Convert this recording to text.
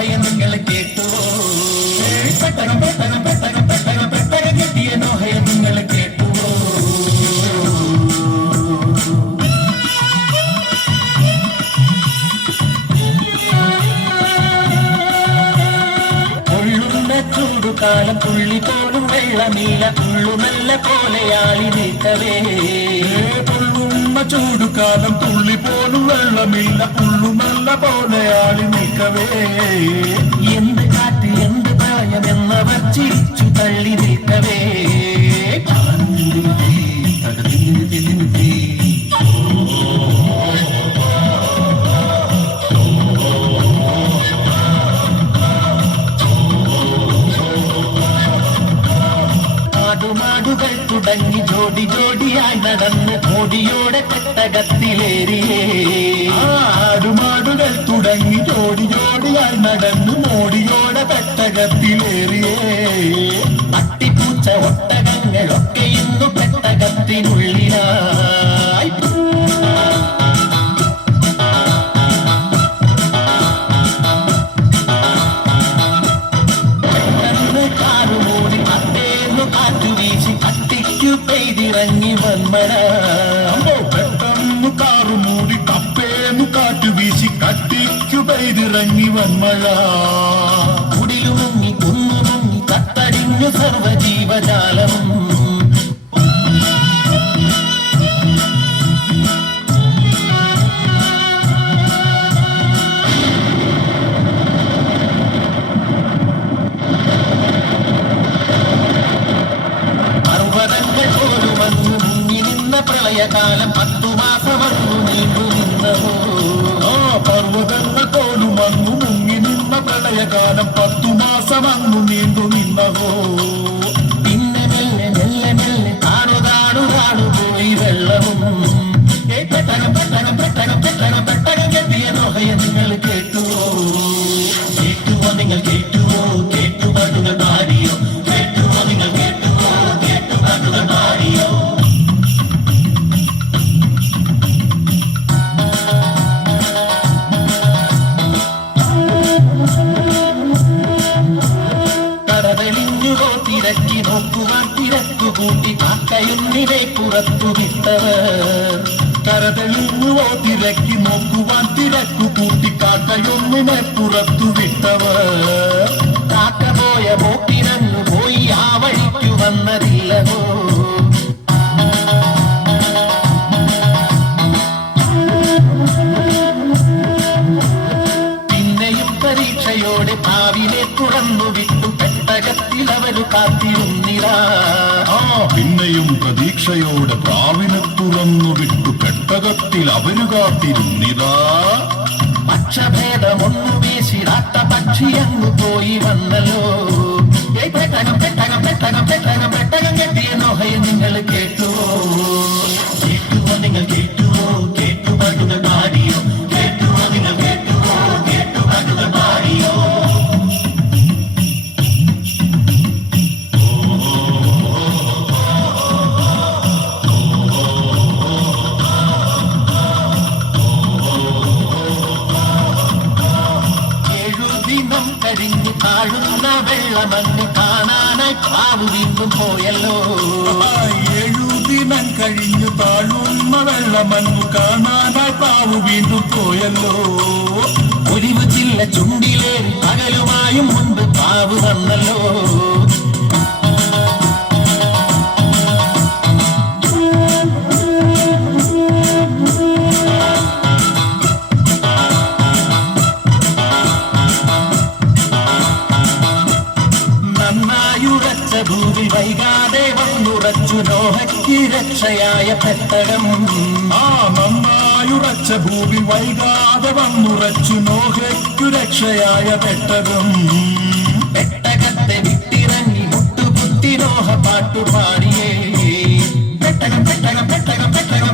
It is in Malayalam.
നോഹയെ നിങ്ങൾ കേട്ടുവോ? പെട്ടകം പെട്ടകം പെട്ടകം പെട്ടകം പെട്ടകം കെട്ടിയ നോഹയെ നിങ്ങൾ കേട്ടുവോ? പൊള്ളുന്ന ചൂടുകാലം തുള്ളി പോലും വെള്ളമില്ല, തുള്ളുമല്ല പോലെയാളി നീക്കവേ. പൊള്ളുന്ന ചൂടുകാലം തുള്ളി പോലും വെള്ളമില്ല, തുള്ളുമല്ല പോലെയാളി നീക്കവേ. എന്ത് കാറ്റ് എന്ത് പ്രായമെന്നവർ ചിരിച്ചു തള്ളി നിൽക്കവേ. ആടുമാടുകൾ തുടങ്ങി ജോഡി ജോഡിയായി നടന്ന് മോടിയോടെ പെട്ടകത്തിലേറിയേ. ആടുമാടുകൾ തുടങ്ങി ജോഡി ജോഡിയായി നടന്ന് മോടിയോടെ പെട്ടകത്തിലേറിയേ. പട്ടിപ്പൂച്ച ഒട്ടകങ്ങളൊക്കെ ഇന്നു പെട്ടകത്തിനുള്ളിലായി. പെയ്തിറങ്ങി വന്മഴ. പെട്ടെന്ന് കാറുമൂടി കപ്പേന്നു കാറ്റു വീശി കട്ടിക്കു പെയ്തിറങ്ങി വന്മഴ. കുടിലു മുങ്ങി കുന്നു മുങ്ങി കത്തടിഞ്ഞു സർവജീവജാലം. പ്രളയകാലം 10 മാസമന്നു നീണ്ടു നിന്നവോ. പർവ്വതങ്ങൾ പോലും അന്നു മുങ്ങി നിന്ന പ്രളയകാലം 10 മാസമന്നു നീണ്ടു നിന്നവോ. പിന്നെ മെല്ലെ മെല്ലെ മെല്ലെ താണു പോയി വെള്ളവും. പെട്ടകം പെട്ടകം പെട്ടകം പെട്ടകം പെട്ടകം കെട്ടിയ നോഹയെ നിങ്ങൾ കേട്ടുവോ? കേട്ടുവോ നിങ്ങൾ കേട്ടുവോ? കേട്ടുപാട്ടുകൾ പാടിയോ? കേട്ടുവോ നിങ്ങൾ കേട്ടുവോ? കേട്ടുപാട്ടുകൾ പാടിയോ? തിരക്കി നോക്കുവാൻ തിരക്കു കൂട്ടി കാക്കയൊന്നിനെ പുറത്തു വിട്ടവർ. കരതെളിഞ്ഞുവോ തിരക്കി നോക്കുവാൻ തിരക്കു കൂട്ടി കാക്കയൊന്നിനെ പുറത്തു വിട്ടവർ. കാക്ക പോയ പോക്കിനങ്ങു പോയി ആ വഴിക്കു വന്നതില്ലവോ. പിന്നെയും പരീക്ഷയോടെ ഭാവിനെ തുറന്നു വിട്ടു പെട്ടകത്തിൽ അവരു കാത്തിരുന്നിരാ. പിന്നെയും പ്രതീക്ഷയോടെ പ്രാവിനെ തുറന്നു വിട്ടു പെട്ടകത്തിൽ അവരു കാത്തിരുന്നിരാ. പക്ഷഭേദമൊന്നു വീശിടാത്ത പക്ഷിയങ്ങു പോയി വന്നല്ലോ. പെട്ടകം പെട്ടകം പെട്ടകം പെട്ടകം പെട്ടകം കെട്ടിയ നോഹയെ നിങ്ങൾ കേട്ടുവോ? കേട്ടുവോ നിങ്ങൾ കേട്ടുവോ? കേട്ടുപാട്ടുകൾ പാടിയോ? കേട്ടുവോ നിങ്ങൾ കേട്ടുവോ? കേട്ടുപാട്ടുകൾ പാടിയോ? കഴിഞ്ഞു താഴുന്ന വെള്ളമങ്ങ് കാണാനായി പ്രാവ് വീണ്ടും പോയല്ലോ. 7 ദിനം കഴിഞ്ഞു താഴുന്ന വെള്ളമങ്ങ് കാണാനായി പ്രാവ് വീണ്ടും പോയല്ലോ. ഒലിവ് ചില്ല ചുണ്ടിലേറി പകലുമായും മുൻപ് പ്രാവ് വന്നല്ലോ. ഭൂമി വൈകാതെ വന്നുറച്ചു നോഹയ്ക്ക് രക്ഷയായ പെട്ടകം. നന്നായുറച്ച ഭൂമി വൈകാതെ വന്നുറച്ചു നോഹയ്ക്കു രക്ഷയായ പെട്ടകം. പെട്ടകത്തെ വിട്ടിറങ്ങി മുട്ടുകുത്തി നോഹ പാട്ടുപാടിയേ. പെട്ടകം പെട്ടകം പെട്ടകം പെട്ടകം